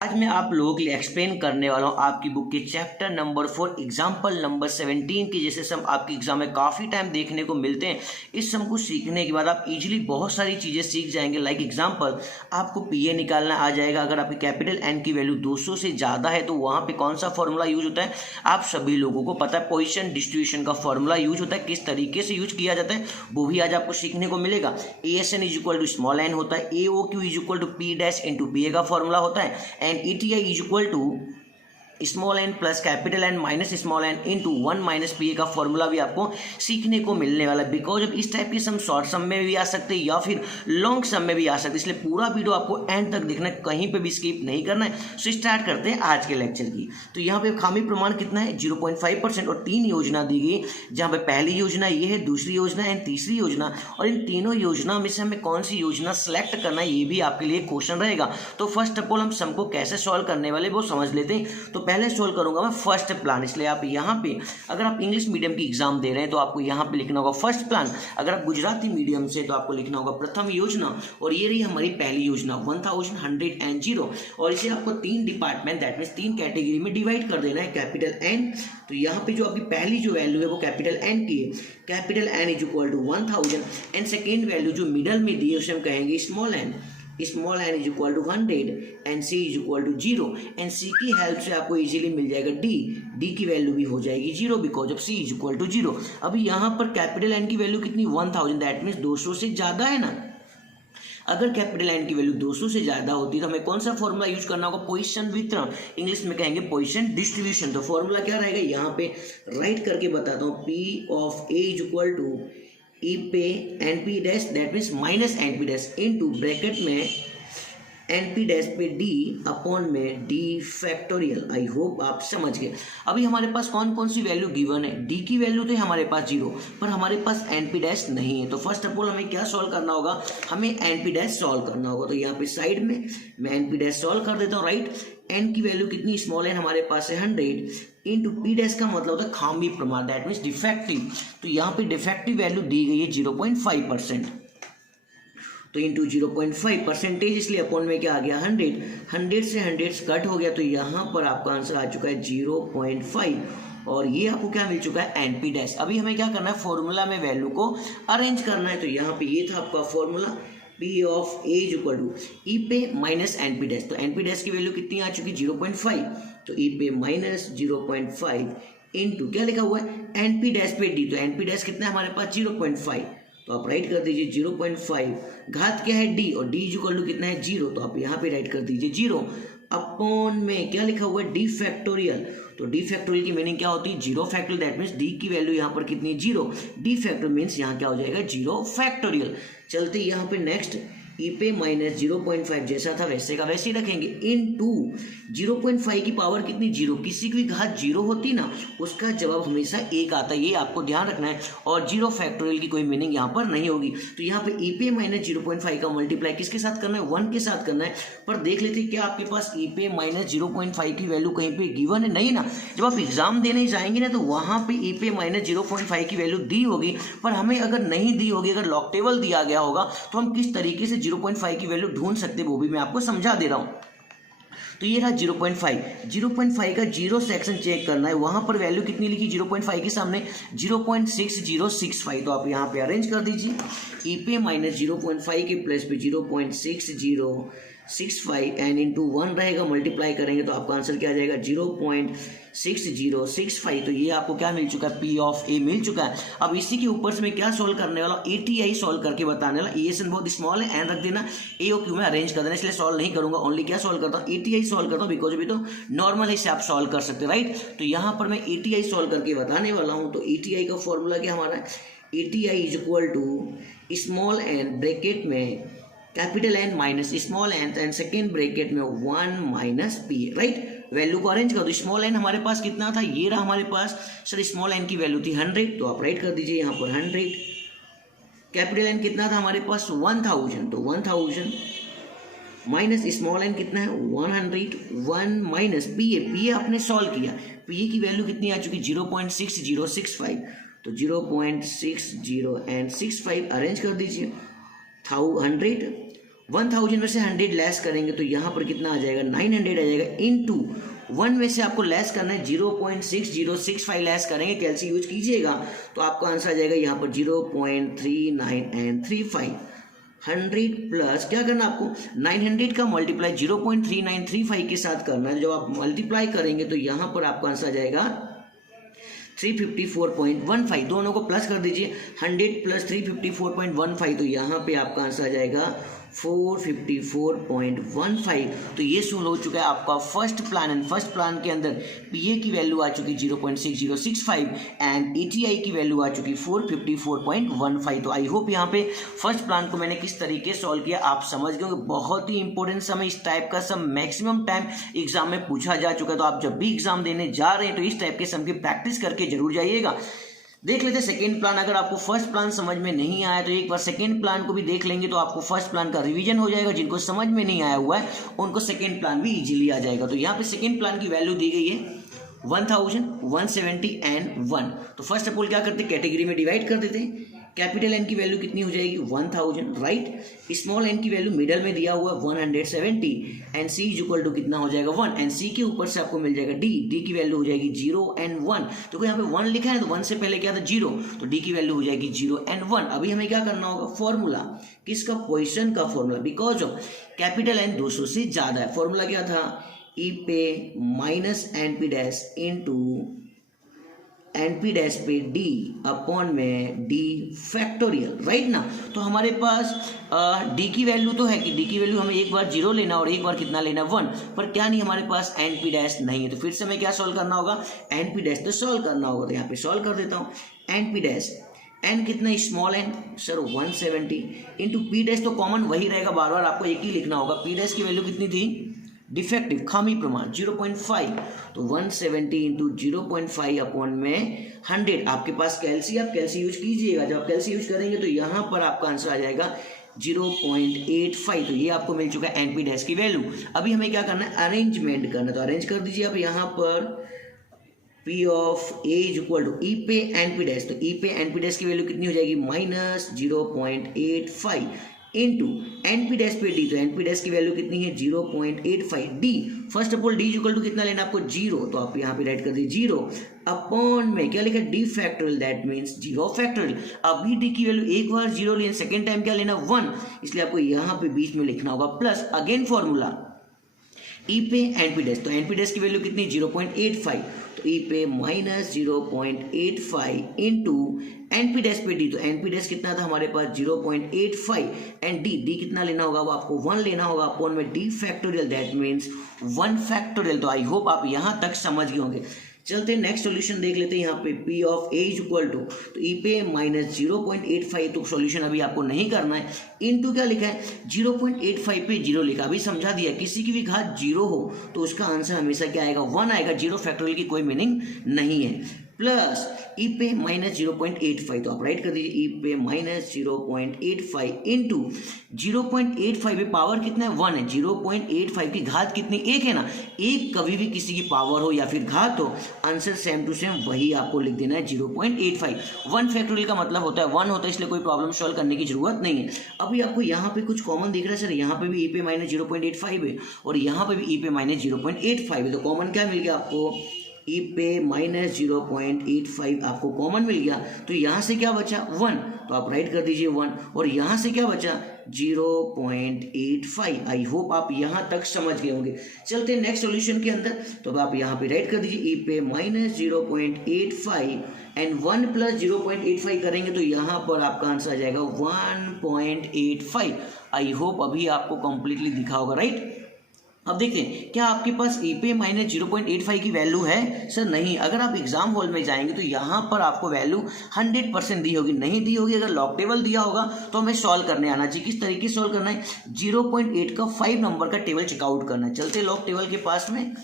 आज मैं आप लोगों के लिए एक्सप्लेन करने वाला हूँ आपकी बुक के चैप्टर नंबर 4 एग्जाम्पल नंबर 17 के जैसे सम आपके एग्जाम में काफ़ी टाइम देखने को मिलते हैं। इस सम को सीखने के बाद आप इजीली बहुत सारी चीज़ें सीख जाएंगे। लाइक एग्जाम्पल, आपको पीए निकालना आ जाएगा। अगर आपकी कैपिटल एन की वैल्यू 200 से ज़्यादा है तो वहाँ पर कौन सा फॉर्मूला यूज होता है आप सभी लोगों को पता है। पोजीशन डिस्ट्रीब्यूशन का फॉर्मूला यूज होता है, किस तरीके से यूज किया जाता है वो भी आज आपको सीखने को मिलेगा। A S N is equal to small N होता है, A O Q is equal to P dash into P A का फॉर्मूला होता है, and ETI is equal to small N plus capital N minus small N into 1 minus P A का formula भी आपको सीखने को मिलने वाला है। बिकॉज अब इस टाइप के सम शॉर्ट सम में भी आ सकते हैं या फिर लॉन्ग सम में भी आ सकते हैं, इसलिए पूरा वीडियो आपको एंड तक देखना है, कहीं पे भी स्किप नहीं करना है। सो स्टार्ट करते हैं आज के लेक्चर की। तो यहाँ पे खामी प्रमाण कितना है 0.5% और 3 योजना दी गई, जहाँ पे पहली योजना ये है, दूसरी योजना एंड तीसरी योजना, और इन तीनों योजना में से हमें कौन सी योजना सेलेक्ट करना है ये भी आपके लिए क्वेश्चन रहेगा। तो फर्स्ट ऑफ ऑल हम सम को कैसे सॉल्व करने वाले वो समझ लेते हैं। तो पहले सोल्व करूंगा मैं फर्स्ट प्लान, इसलिए आप यहाँ पे अगर आप इंग्लिश मीडियम की एग्जाम दे रहे हैं तो आपको यहाँ पे लिखना होगा फर्स्ट प्लान। अगर आप गुजराती मीडियम से तो आपको लिखना होगा प्रथम योजना, और ये रही हमारी पहली योजना 1100। और इसे आपको 3 डिपार्टमेंट दैट मीन्स 3 कैटेगरी में डिवाइड कर देना है। कैपिटल एन, तो यहाँ पे जो आपकी पहली जो वैल्यू है वो कैपिटल एन की है, capital N is equal to 1000, and second value जो मिडल में दी है उसे हम कहेंगे small N, small N is equal to 100 and C is equal to 0, and C की हेल्प से आपको इजीली मिल जाएगा डी की वैल्यू भी हो जाएगी 0 because of c is equal to 0। अभी यहाँ पर कैपिटल एन की वैल्यू कितनी 1000, दैट मीन्स 200 से ज़्यादा है ना। अगर कैपिटल एन की वैल्यू 200 से ज़्यादा होती तो हमें कौन सा फॉर्मूला यूज करना होगा, पोजीशन वितरण, इंग्लिश में कहेंगे पोजीशन डिस्ट्रीब्यूशन। तो फॉर्मूला क्या रहेगा यहाँ पे राइट करके बताता हूँ, P of A is equal to E पे N P dash that means minus N P dash into bracket में एन पी डैश पे डी अपॉन में डी फैक्टोरियल। आई होप आप समझ गए। अभी हमारे पास कौन कौन सी वैल्यू गिवन है, डी की वैल्यू तो है हमारे पास 0, पर हमारे पास एन पी डैश नहीं है। तो फर्स्ट ऑफ ऑल हमें क्या सॉल्व करना होगा, हमें एन पी डैश सॉल्व करना होगा। तो यहाँ पे साइड में मैं एन पी डैश सॉल्व कर देता हूँ। राइट, एन की वैल्यू कितनी स्मॉल एन हमारे पास है 100 इंटू पी डैश का मतलब होता है खामी प्रमाण दैट मीन्स डिफेक्टिव। तो यहाँ पे डिफेक्टिव वैल्यू दी गई है 0.5%, तो इंटू 0.5 परसेंटेज, इसलिए अपॉन में क्या आ गया 100 से 100 कट हो गया, तो यहाँ पर आपका आंसर आ चुका है 0.5, और ये आपको क्या मिल चुका है एन पी डैश। अभी हमें क्या करना है, फॉर्मूला में वैल्यू को अरेंज करना है। तो यहाँ पे ये था आपका formula, P of A is equal to E पे माइनस एन पी डैश। तो एन पी डैश की वैल्यू कितनी आ चुकी 0.5, तो ई पे माइनस 0.5 इंटू क्या लिखा हुआ है एन पी डैश पे डी। तो एन पी डैश कितना है हमारे पास 0.5, तो आप राइट कर दीजिए 0.5, घात क्या है डी, और डी इज इक्वल टू कितना है 0, तो आप यहाँ पे राइट कर दीजिए 0 अपॉन में क्या लिखा हुआ है डी फैक्टोरियल। तो डी फैक्टोरियल की मीनिंग क्या होती है 0 फैक्टोरियल, दैट मीन्स डी की वैल्यू यहाँ पर कितनी है 0, डी फैक्टोरियल मीन्स यहाँ क्या हो जाएगा 0 फैक्टोरियल। चलते यहाँ पे नेक्स्ट, ई पे माइनस 0.5 जैसा था वैसे का वैसे ही रखेंगे इन टू 0.5 की पावर कितनी 0, किसी की घात 0 होती ना उसका जवाब हमेशा 1 आता है, ये आपको ध्यान रखना है। और 0 फैक्टोरियल की कोई मीनिंग यहाँ पर नहीं होगी। तो यहाँ पे ई पे माइनस 0.5 का मल्टीप्लाई किसके साथ करना है 1 के साथ करना है। पर देख लेते क्या आपके पास ई पे माइनस 0.5 की वैल्यू कहीं पे गिवन है, नहीं ना। जब आप एग्जाम देने जाएंगे ना तो वहाँ पे ई पे माइनस 0.5 की वैल्यू दी होगी, पर हमें अगर नहीं दी होगी, अगर लॉक टेबल दिया गया होगा तो हम किस तरीके से 0.5 की वैल्यू ढूंढ सकते वो भी मैं आपको समझा दे रहा हूं। तो ये रहा 0.5 का 0 सेक्शन चेक करना है, वहां पर वैल्यू कितनी लिखी 0.5 के सामने 0.6065, तो आप यहां पे अरेंज कर दीजिए। ई पे माइनस 0.5 के प्लस पे 0.6065 एंड इंटू 1 रहेगा, मल्टीप्लाई करेंगे तो आपका आंसर क्या आ जाएगा 0.6065। तो ये आपको क्या मिल चुका है पी ऑफ ए मिल चुका है। अब इसी के ऊपर से मैं क्या सोल्व करने वाला हूँ, एटीआई सोल्व करके बताने वाला। एएसएन बहुत स्मॉल है, एन रख देना, ए ओ क्यू में अरेंज कर देना, इसलिए सोल्व नहीं करूंगा, ओनली क्या सोल्व करता हूँ एटीआई सोल्व करता हूँ, बिकॉज अभी तो नॉर्मल हिसाब आप सोल्व कर सकते राइट। तो यहाँ पर मैं एटीआई सोल्व करके बताने वाला हूँ। तो एटीआई का फॉर्मूला क्या हमारा है, ATI is equal to small N bracket में capital N minus small N and second bracket में 1 माइनस पी, राइट। वैल्यू को अरेंज कर दो, स्मॉल एन हमारे पास कितना था, ये रहा हमारे पास सर, स्मॉल एन की वैल्यू थी 100, तो आप राइट कर दीजिए यहाँ पर 100। कैपिटल एन कितना था हमारे पास 1000, तो 1000 माइनस स्मॉल एन कितना है 100, 1 माइनस पी ए आपने सॉल्व किया, पी ए की वैल्यू कितनी आ चुकी 0.6065, तो 0.60 एंड 65 अरेंज कर दीजिए 100 1000 में से 100 लेस करेंगे तो यहाँ पर कितना आ जाएगा 900 आ जाएगा इनटू 1 में से आपको लेस करना है 0.6065 लेस करेंगे, कैलसी यूज कीजिएगा तो आपका आंसर आ जाएगा यहाँ पर 0.3935। 100 प्लस क्या करना आपको 900 का मल्टीप्लाई 0.3935 के साथ करना है। जब आप मल्टीप्लाई करेंगे तो यहाँ पर आपका आंसर आ जाएगा 354.15। दोनों को प्लस कर दीजिए 100 प्लस 354.15 तो यहाँ पे आपका आंसर आ जाएगा 454.15। तो ये सोल्व हो चुका है आपका first plan and first plan के अंदर पीए की वैल्यू आ चुकी 0.6065 एंड एटीआई की वैल्यू आ चुकी 454.15। तो आई होप यहाँ पे फर्स्ट प्लान को मैंने किस तरीके सॉल्व किया आप समझ गए होंगे। बहुत ही इंपॉर्टेंट सम है, इस टाइप का सम मैक्सिमम टाइम एग्जाम में पूछा जा चुका है। तो आप जब भी एग्जाम देने जा रहे हैं तो इस टाइप के सम की प्रैक्टिस करके जरूर जाइएगा। देख लेते हैं सेकेंड प्लान। अगर आपको फर्स्ट प्लान समझ में नहीं आया तो एक बार सेकेंड प्लान को भी देख लेंगे तो आपको फर्स्ट प्लान का रिवीजन हो जाएगा। जिनको समझ में नहीं आया हुआ है उनको सेकेंड प्लान भी इजीली आ जाएगा। तो यहाँ पे सेकेंड प्लान की वैल्यू दी गई है 1000, 170 एंड 1। तो फर्स्ट ऑफ ऑल क्या करते हैं कैटेगरी में डिवाइड कर देते हैं। कैपिटल एन की वैल्यू कितनी हो जाएगी 1000 राइट। स्मॉल एन की वैल्यू मिडल में दिया हुआ 170 and C is equal to कितना हो जाएगा 1 एंड सी के ऊपर से आपको मिल जाएगा डी की वैल्यू हो जाएगी 0 एंड 1। तो यहाँ पे 1 लिखा है तो 1 से पहले क्या था 0 तो डी की वैल्यू हो जाएगी 0 एंड 1। अभी हमें क्या करना होगा फॉर्मूला किसका पोजीशन का formula because of capital n 200 से ज्यादा है। फॉर्मूला क्या था ई पे minus N P dash into NP dash पे डी अपॉन में डी फैक्टोरियल राइट ना। तो हमारे पास डी की वैल्यू तो है कि डी की वैल्यू हमें एक बार 0 लेना और एक बार कितना लेना 1, पर क्या नहीं हमारे पास एनपी डैश नहीं है। तो फिर से हमें क्या सॉल्व करना होगा एनपी डैश तो सॉल्व करना होगा। तो यहाँ पे सॉल्व कर देता हूँ एनपी डैश एन कितना small n sir 170 into p dash तो कॉमन वही रहेगा, बार बार आपको एक ही लिखना होगा। पी डैश की वैल्यू कितनी थी डिफेक्टिव खामी प्रमाण 0.5 तो 170 इंटू 0.5 अपॉन में 100। आपके पास कैल्सी आप कैल्सी यूज कीजिएगा। जब आप कैल्सी यूज करेंगे तो यहाँ पर आपका आंसर आ जाएगा 0.85। तो ये आपको मिल चुका है एनपी डैश की वैल्यू। अभी हमें क्या करना है अरेंजमेंट करना है। तो अरेंज कर दीजिए आप यहाँ पर P of A is equal to E पे एनपी डैश। तो ई पे एनपी डैश की वैल्यू कितनी हो जाएगी -0.85 इंटू एनपी डैश पे डी। तो एनपी डैश की वैल्यू कितनी है 0.85 D. First of all D equal to कितना लेना आपको 0 तो आप यहाँ पे राइट कर दीजिए 0 अपॉन में क्या लिखा D factorial that means 0 factorial. अभी डी की वैल्यू एक बार 0 लेना सेकेंड टाइम क्या लेना 1, इसलिए आपको यहाँ पे बीच में लिखना होगा प्लस अगेन फॉर्मूला ई पे एनपी डैश। तो एनपी डैश की वैल्यू कितनी 0.85 तो ई पे -0.85 इंटू एनपी डैश पे डी। तो एनपी डैश कितना था हमारे पास 0.85 एंड डी कितना लेना होगा वो आपको 1 लेना होगा अपॉन में D factorial that means 1 factorial. तो आई होप आप यहाँ तक समझ गए होंगे। चलते हैं नेक्स्ट सॉल्यूशन देख लेते हैं। यहाँ पे P of A is equal to तो ई पे -0.85 तो सॉल्यूशन अभी आपको नहीं करना है इनटू क्या लिखा है 0.85 पे 0 लिखा। अभी समझा दिया किसी की भी घात 0 हो तो उसका आंसर हमेशा क्या आएगा 1 आएगा। 0 फैक्टोरियल की कोई मीनिंग नहीं है। प्लस ई पे -0.85 तो आप राइट कर दीजिए ई पे -0.85 इंटू 0.85 पे पावर कितना है 1 है। 0.85 की घात कितनी 1 है ना। एक कभी भी किसी की पावर हो या फिर घात हो आंसर सेम टू सेम वही आपको लिख देना है 0.85। 1 फैक्टोरियल का मतलब होता है 1 होता है, इसलिए कोई प्रॉब्लम सॉल्व करने की जरूरत नहीं है। अभी आपको यहाँ पे कुछ कॉमन दिख रहा है सर, यहाँ पे भी ई पे -0.85 है और यहाँ पे भी ई पे -0.85 है। तो कॉमन क्या मिल गया आपको ई पे -0.85 आपको कॉमन मिल गया। तो यहाँ से क्या बचा 1 तो आप राइट कर दीजिए 1 और यहाँ से क्या बचा 0.85। आई होप आप यहाँ तक समझ गए होंगे। चलते हैं नेक्स्ट सॉल्यूशन के अंदर। तो आप यहाँ पे राइट कर दीजिए ई पे -0.85 एंड 1 प्लस 0.85 करेंगे तो यहाँ पर आपका आंसर आ जाएगा 1.85। आई होप अभी आपको कंप्लीटली दिखा होगा राइट। अब देखें क्या आपके पास ई पे -0.85 की वैल्यू है सर, नहीं। अगर आप एग्जाम हॉल में जाएंगे तो यहाँ पर आपको वैल्यू 100% दी होगी, नहीं दी होगी। अगर लॉग टेबल दिया होगा तो हमें सॉल्व करने आना चाहिए। किस तरीके से सॉल्व करना है 0.8 का 5 नंबर का टेबल चेकआउट करना है। चलते लॉग टेबल के पास में,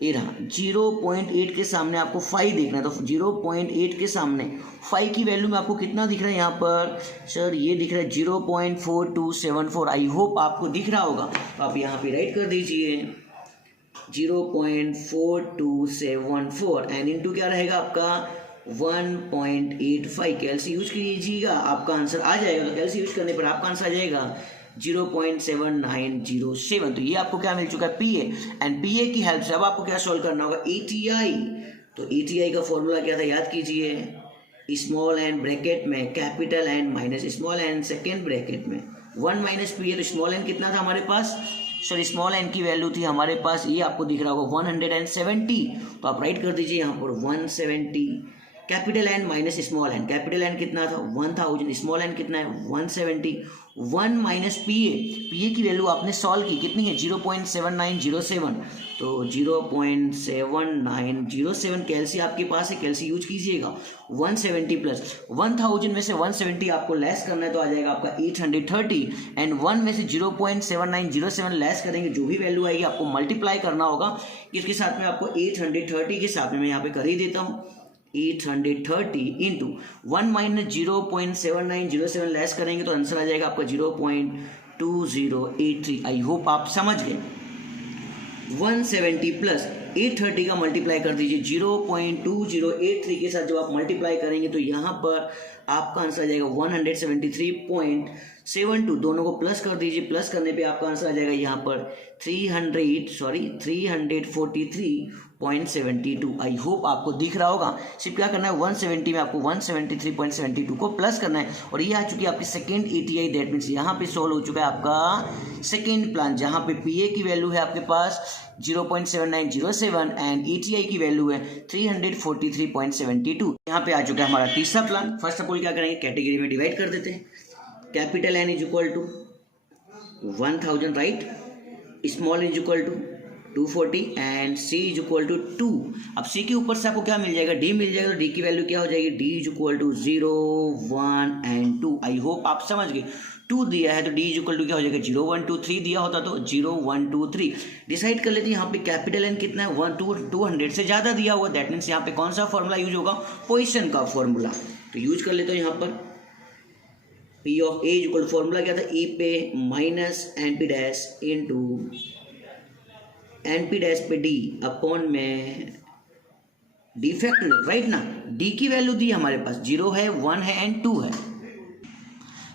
ये रहा 0.8 के सामने आपको 5 देखना है। तो 0.8 के सामने 5 की वैल्यू में आपको कितना दिख रहा है यहाँ पर सर, ये दिख रहा है 0.4274। आई होप आपको दिख रहा होगा। तो आप यहाँ पे राइट कर दीजिए 0.4274 एंड इनटू क्या रहेगा आपका 1.85। कैल्सी यूज कीजिएगा आपका आंसर आ जाएगा। तो कैल्सी यूज करने पर आपका आंसर आ जाएगा 0.7907। तो ये आपको क्या मिल चुका है, P A. And P A की हेल्प से अब आपको क्या सोल्व करना होगा, ए टी आई। तो ए टी आई का फॉर्मूला क्या था, याद कीजिए, स्मॉल एन ब्रैकेट में capital N minus small N second bracket में 1 माइनस पी ए। तो स्मॉल एन कितना था हमारे पास, सॉरी स्मॉल एन की वैल्यू थी हमारे पास, ये आपको दिख रहा होगा 170। तो आप राइट कर दीजिए यहाँ पर 170। Capital N minus small N, capital N कितना था 1000, स्मॉल एन कितना है 170। 1 माइनस पी ए की वैल्यू आपने सॉल्व की, कितनी है 0.7907। तो 0.7907 कैल्सी आपके पास है, कैल्सी यूज कीजिएगा। 170 प्लस 1000 में से 170 आपको लेस करना है तो आ जाएगा आपका 830। एंड 1 में से 0.7907 लेस करेंगे, जो भी वैल्यू आएगी आपको मल्टीप्लाई करना होगा किसके साथ में, आपको 830 के साथ में। मैं यहाँ पे कर ही देता हूँ, 830 इंटू 1 माइनस 0.7907 लेस करेंगे तो आंसर आ जाएगा आपका 0.2083। आई होप आप समझ गए। 170 प्लस 830 का मल्टीप्लाई कर दीजिए 0.2083 के साथ। जब आप मल्टीप्लाई करेंगे तो यहाँ पर आपका आंसर आ जाएगा 173.72। दोनों को प्लस कर दीजिए, प्लस करने पे आपका आंसर आ जाएगा यहाँ पर 343.72। आई होप आपको दिख रहा होगा। सिर्फ क्या करना है, 170 में आपको 173.72 को प्लस करना है। और ये आ चुकी है आपकी सेकेंड एटीआई, दैट मीन्स यहाँ पे सोल्व हो चुका है आपका सेकेंड प्लान, जहाँ पे पीए की वैल्यू है आपके पास 0.7907 एंड एटीआई की वैल्यू है 343.72। यहाँ पे आ चुका है हमारा तीसरा प्लान। फर्स्ट ऑफ ऑल क्या करेंगे, कैटेगरी में डिवाइड कर देते हैं। Capital N is equal to 1000, right, small is equal to 240 and C is equal to 2। अब सी के ऊपर से आपको क्या मिल जाएगा, डी मिल जाएगा। तो डी की वैल्यू क्या हो जाएगी, D is equal to 0, 1 and 2। I hope आप समझ गए। 2 दिया है तो डी इज इक्वल टू क्या हो जाएगा 0, 1, 2, 3 दिया होता तो 0, 1, 2, 3 डिसाइड कर लेते हैं। यहाँ पे कैपिटल एन कितना है 200 से ज़्यादा दिया हुआ, दैट मीन्स यहाँ पे कौन सा फॉर्मूला यूज होगा, पोजीशन का फॉर्मूला। तो यूज कर लेते हो यहाँ पर P of A is equal, formula क्या था, ई पे minus N P dash into N P dash पे डी अपॉन में डी फैक्टोरियल, राइट ना। डी की वैल्यू दी हमारे पास 0 है, 1 है एंड 2 है,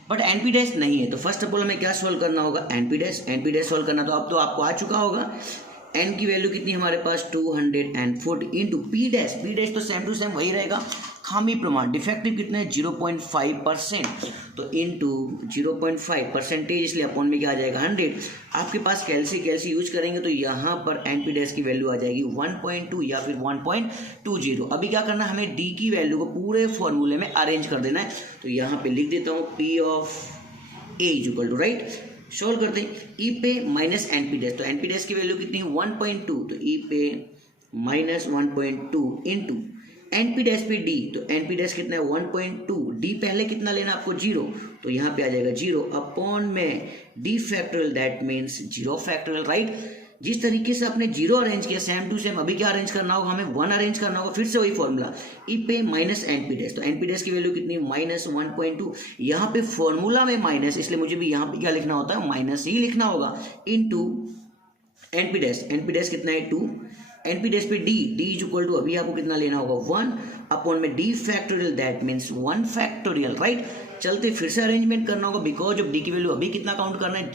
बट एन पी डैश नहीं है। तो फर्स्ट ऑफ ऑल हमें क्या सॉल्व करना होगा, एन पी डैश सॉल्व करना। तो अब तो आपको आ चुका होगा, एन की वैल्यू कितनी हमारे पास 240 इंटू पी डैश तो सेम टू सेम वही रहेगा, खामी प्रमाण डिफेक्टिव कितना है 0.5%। तो इंटू 0.5% इसलिए अपॉन में क्या आ जाएगा 100। आपके पास कैल्सी यूज करेंगे तो यहाँ पर एन पी डैश की वैल्यू आ जाएगी 1.2 या फिर 1.20। अभी क्या करना है, हमें डी की वैल्यू को पूरे फॉर्मूले में अरेंज कर देना है। तो यहाँ पे लिख देता हूँ P of A is equal to, right, solve करते हैं ई पे माइनस एन पी डैश। तो एन पी डैश की वैल्यू कितनी है 1.2, तो ई पे minus 1.2 into N P dash पे डी। तो एन पी डैश कितना है 1.2, डी पहले कितना लेना आपको 0, तो यहाँ पे आ जाएगा 0 अपॉन में D factorial, that means 0 factorial, right. जिस तरीके से आपने 0 अरेंज किया सेम टू सेम अभी क्या अरेंज करना होगा, हमें 1 अरेंज करना होगा। फिर से वही फॉर्मूला ई पे माइनस एन पी डैश। तो एन पी डैश की वैल्यू कितनी है -1.2। यहाँ पे फॉर्मूला में माइनस, इसलिए मुझे भी यहाँ पे क्या लिखना होता है, माइनस ही लिखना होगा इंटू एन पी डैश कितना है 2, एन पी डैश पे डी इज इक्वल टू अभी आपको कितना लेना होगा 1 अपॉन में D factorial, that means 1 factorial, right. चलते फिर से अरेंजमेंट करना होगा, बिकॉज ऑफ डी की वैल्यू अभी कितना काउंट करना है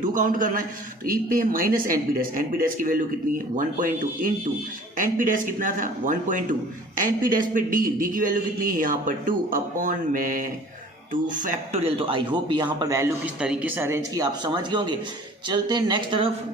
2 काउंट करना है। तो ई पे माइनस एन पी डैश की वैल्यू कितनी है 1.2 इंटू एन पी डैश कितना था 1.2, एन पी डैश पे डी की वैल्यू कितनी है यहाँ पर 2 अपॉन में 2 फैक्टोरियल। तो आई होप यहाँ पर वैल्यू किस तरीके से अरेंज की आप समझ गए होंगे। चलते हैं नेक्स्ट तरफ,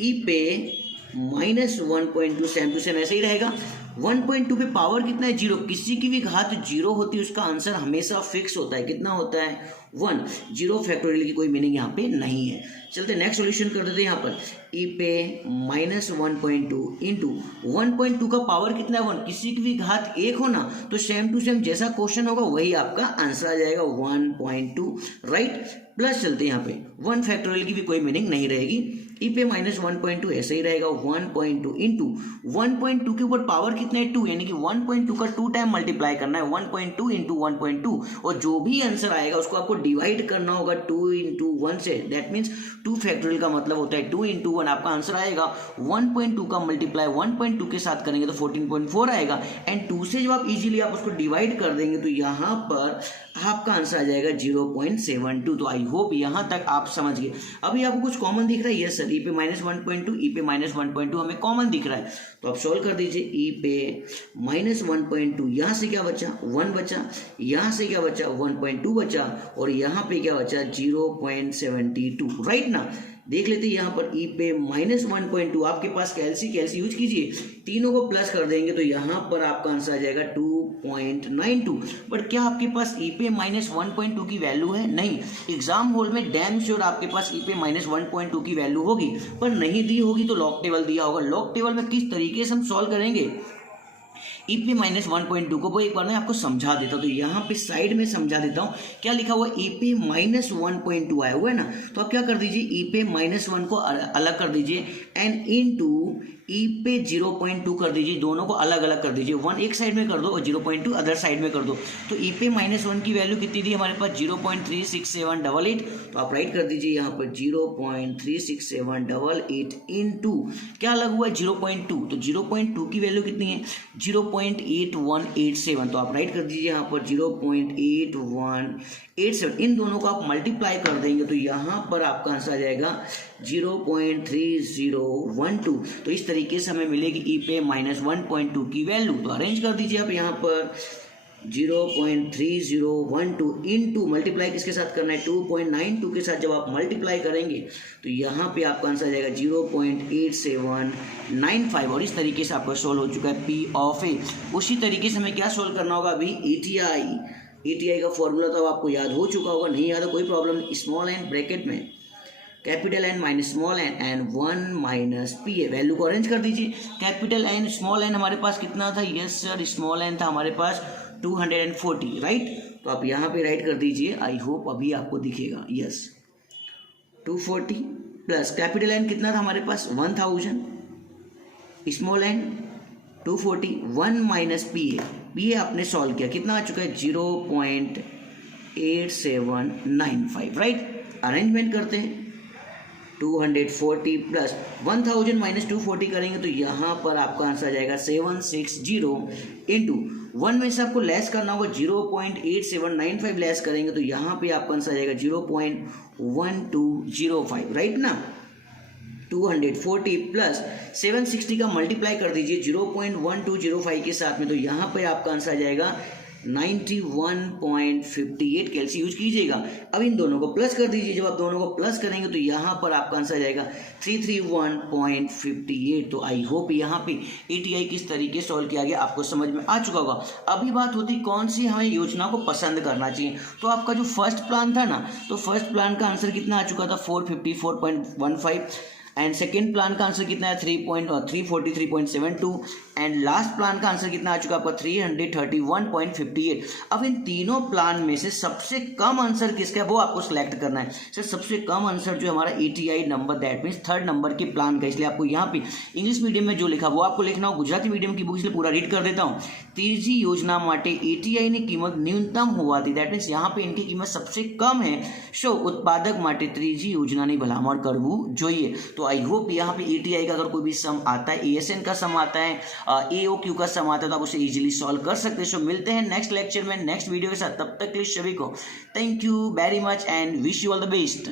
ई पे -1.2 सेम टू सेम ऐसे ही रहेगा। 1.2 पे पावर कितना है 0, किसी की भी घात 0 होती है उसका आंसर हमेशा फिक्स होता है, कितना होता है 1। 0 फैक्टोरियल की कोई मीनिंग यहाँ पे नहीं है। चलते नेक्स्ट सॉल्यूशन कर देते हैं। यहाँ पर ई पे -1.2 इंटू 1.2 का पावर कितना है 1, किसी की भी घात 1 हो ना तो सेम टू सेम जैसा क्वेश्चन होगा वही आपका आंसर आ जाएगा 1.2, राइट। प्लस चलते हैं यहाँ पे 1 फैक्टोरियल की भी कोई मीनिंग नहीं रहेगी। ई पे -1.2 ऐसे ही रहेगा 1.2 इंटू 1.2 के ऊपर पावर कितना है 2, यानी कि 1.2 का 2 टाइम मल्टीप्लाई करना है 1.2 इंटू 1.2, और जो भी आंसर आएगा उसको आपको डिवाइड करना होगा 2 इंटू 1 से, दैट मीन्स 2 फैक्टोरियल का मतलब होता है 2 इंटू 1। आपका आंसर आएगा 1.2 का मल्टीप्लाई 1.2 के साथ करेंगे तो 14.4 आएगा। एंड 2 से जब आप इजीली आप उसको डिवाइड कर देंगे तो यहाँ पर आपका आंसर आ जाएगा 0.72। तो आई होप यहाँ तक आप समझ गए। अभी आपको कुछ कॉमन दिख रहा है? यस सर, ई पे -1.2, ई पे -1.2 हमें कॉमन दिख रहा है, तो आप सॉल्व कर दीजिए। ई पे -1.2, यहाँ से क्या बचा? 1 बचा, यहाँ से क्या बचा? 1.2 बचा, और यहाँ पे क्या बचा? 0.72, राइट ना। देख लेते हैं यहाँ पर ई पे -1.2, आपके पास कैल्सी यूज कीजिए, तीनों को प्लस कर देंगे तो यहाँ पर आपका आंसर आ जाएगा 2.92। बट क्या आपके पास ई पे -1.2 की वैल्यू है? नहीं। एग्जाम हॉल में डैम श्योर आपके पास ई पे -1.2 की वैल्यू होगी, पर नहीं दी होगी तो लॉग टेबल दिया होगा। लॉग टेबल में किस तरीके से हम सॉल्व करेंगे ई पे -1.2 को, वो एक बार मैं आपको समझा देता हूँ। तो यहाँ पे साइड में समझा देता हूँ, क्या लिखा हुआ है? ई पे -1.2 आया हुआ है ना, तो आप क्या कर दीजिए, ई पे -1 को अलग कर दीजिए एंड इनटू ई पे 0.2 कर दीजिए, दोनों को अलग अलग कर दीजिए। 1 एक साइड में कर दो और 0.2 अदर साइड में कर दो। तो ई पे -1 की वैल्यू कितनी थी हमारे पास? 0.36788। तो आप राइट कर दीजिए यहाँ पर 0.36788 इनटू क्या अलग हुआ है? 0.2। तो 0.2 की वैल्यू कितनी है? 0.8187। तो आप राइट कर दीजिए यहाँ पर 0.8187। इन दोनों को आप मल्टीप्लाई कर देंगे तो यहाँ पर आपका आंसर आ जाएगा 0.3012। तो इस तरीके से हमें मिलेगी ई पे -1.2 की वैल्यू। तो अरेंज कर दीजिए आप यहाँ पर 0.3012 इनटू मल्टीप्लाई किसके साथ करना है? 2.92 के साथ जब आप मल्टीप्लाई करेंगे तो यहाँ पे आपका आंसर आ जाएगा 0.8795। और इस तरीके से आपका सोल्व हो चुका है पी ऑफ ए। उसी तरीके से हमें क्या सोल्व करना होगा अभी? ईटीआई का फॉर्मूला तो आपको याद हो चुका होगा, नहीं याद है कोई प्रॉब्लम नहीं। स्मॉल एन ब्रैकेट में capital N minus small N and 1 minus P A. Value को अरेंज कर दीजिए। कैपिटल एन स्मॉल एन हमारे पास कितना था? यस सर, स्मॉल एन था हमारे पास 240, राइट। तो आप यहाँ पे राइट कर दीजिए। आई होप अभी आपको दिखेगा। यस, 240 प्लस कैपिटल एन कितना था हमारे पास? 1000, small N 240, 1 minus P A आपने सॉल्व किया, कितना आ चुका है? 0.8795, राइट। अरेंजमेंट करते हैं। 240 प्लस 1000 माइनस 240 करेंगे तो यहाँ पर आपका आंसर आ जाएगा 760 इंटू 1 में से आपको लेस करना होगा 0.8795 लेस करेंगे तो यहाँ पे आपका आंसर आ जाएगा 0.1205, राइट ना। 240 प्लस 760 का मल्टीप्लाई कर दीजिए 0.1205 के साथ में, तो यहाँ पे आपका आंसर आ जाएगा 91.58। कैल्सी यूज कीजिएगा। अब इन दोनों को प्लस कर दीजिए। जब आप दोनों को प्लस करेंगे तो यहाँ पर आपका आंसर आ जाएगा 331.58। तो आई होप यहाँ पे ईटीआई किस तरीके सॉल्व किया गया आपको समझ में आ चुका होगा। अभी बात होती कौन सी हमें योजना को पसंद करना चाहिए। तो आपका जो फर्स्ट प्लान था ना, तो फर्स्ट प्लान का आंसर कितना आ चुका था? 454.15 एंड सेकेंड प्लान का आंसर कितना है? 343.72 एंड लास्ट प्लान का आंसर कितना आ चुका है आपका? 331.58। अब इन तीनों प्लान में से सबसे कम आंसर किसका है वो आपको सिलेक्ट करना है। सर सबसे कम आंसर जो हमारा ETI number, that means third number के प्लान का, इसलिए आपको यहाँ पे इंग्लिश मीडियम में जो लिखा वो आपको लिखना हो। गुजराती मीडियम की बुक इसलिए पूरा रीड कर देता हूँ। तीजी योजना माटे ETI ની કિંમત ન્યૂનતમ હોવાથી, દેટ મીન્સ यहाँ पे इनकी कीमत सबसे कम है, सो उत्पादक माटे ત્રીજી યોજનાની ભલામણ કરવું જોઈએ। तो आई होप यहाँ पे ETI का अगर कोई भी सम आता है, ASN का सम आता है, AOQ का सम आता है, तो आप उसे इजीली सॉल्व कर सकते हैं। सो मिलते हैं नेक्स्ट लेक्चर में नेक्स्ट वीडियो के साथ। तब तक के लिए सभी को thank you very much and wish you all the best.